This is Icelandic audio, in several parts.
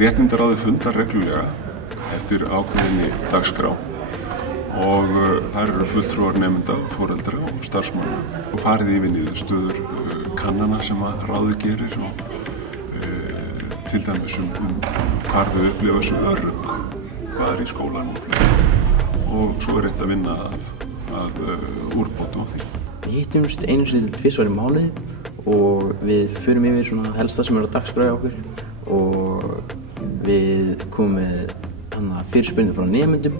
Réttindaráðið fundar reglulega eftir ákveðinni dagskrá og þar eru fulltrúar nemenda, foreldra og starfsmanna og farið yfir niðurstöður kannana sem að ráðið gerir og til dæmis hvar þau upplifa þessu örugg, hvað í skólanum og svo reynt að vinna að úrbótum á því. Við hittumst einu sinni til tvisvar í mánuði og við förum yfir svona helsta sem á dagskrá hjá okkur og við komum með fyrirspurnir frá nemendum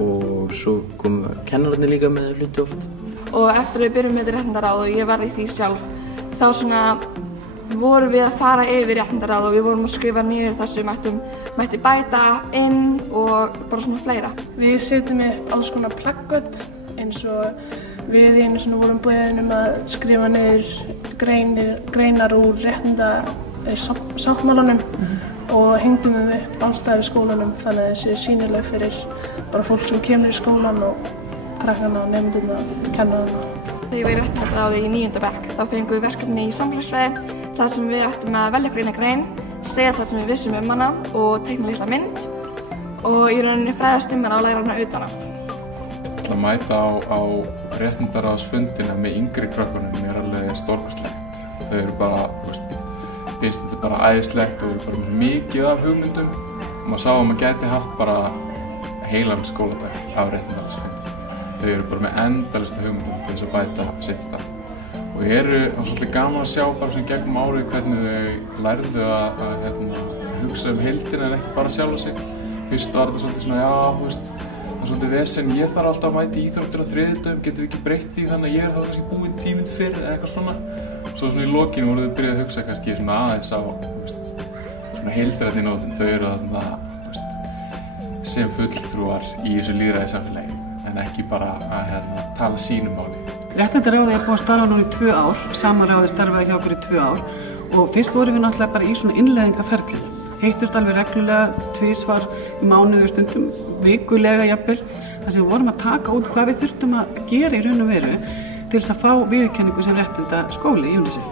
og svo komu kennararnir líka með hluti oft. Og eftir að við byrjum með þetta réttindaráð og ég var í því sjálf, þá svona vorum við að fara yfir réttindaráð og við vorum að skrifa niður það sem mætti bæta inn og bara svona fleira. Við setjum upp alls konar plaggöt eins og við einu svona vorum beðin að skrifa niður greinar úr réttindasáttmálanum og hengdum við upp allstaðar í skólanum þannig að þessi er sýnileg fyrir bara fólk sem kemur í skólan og krakkana og nemendurna og kennarana. Þegar ég var í réttindaráði í 9. bekk þá fengum við verkefni í samfélagsfræði þar sem við ættum að velja okkur eina grein, segja það sem við vissum hana og teikna litla mynd og í rauninni fræðast hana og læra hana utan af. Að mæta á réttindaráðsfundina með yngri krökkunum er alveg stórkostlegt. Þau eru bara, finnst þetta bara æðislegt og bara mikið af hugmyndum og maður sá að maður gæti haft bara heilan skóladag á réttindaráðsfundi. Þau eru bara með endalista hugmyndum til þess að bæta sitt starf. Og eru svolítið gaman að sjá bara sem gegnum árið hvernig þau lærðu að hugsa heildina en ekki bara sjálfa sig. Fyrst var þetta svolítið svona, það er svolítið vesen, ég þarf alltaf að mæta í íþróttir á þriðjudögum, getum við ekki breytt því þannig að ég þá kannski búið 10 mínútur fyrir eða eitthvað svona. Svo svona í lokinu voru þau byrjað að hugsa kannski svona aðeins á svona heildarrætni nótum. Þau eru sem fulltrúar í þessu lýðræði samfélagi en ekki bara að tala sínum máli. Réttindaráðið er búið að starfa nú í 2 ár, sama ráðið starfaði hjá okkur í 2 ár og fyrst vorum við náttúrulega bara í svona innleiðingaferli. Hittust alveg reglulega tvisvar í mánuði og stundum vikulega jafnvel þar sem við vorum að taka út hvað við þurftum að gera í raun og veru til þess að fá viðurkenningu sem réttindaskóli í UNICEF.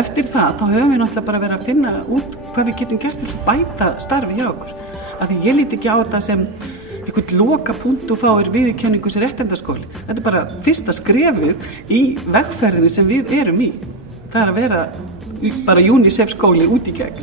Eftir það þá höfum við náttúrulega bara verið að finna út hvað við getum gert til þess að bæta starfi hjá okkur. Af því ég líti ekki á þetta sem einhvern loka punkt og fáir viðurkenningu sem réttindaskóli. Þetta er bara fyrsta skrefið í vegferðinni sem við erum í. Það er að vera bara UNICEF skóli út í gegn.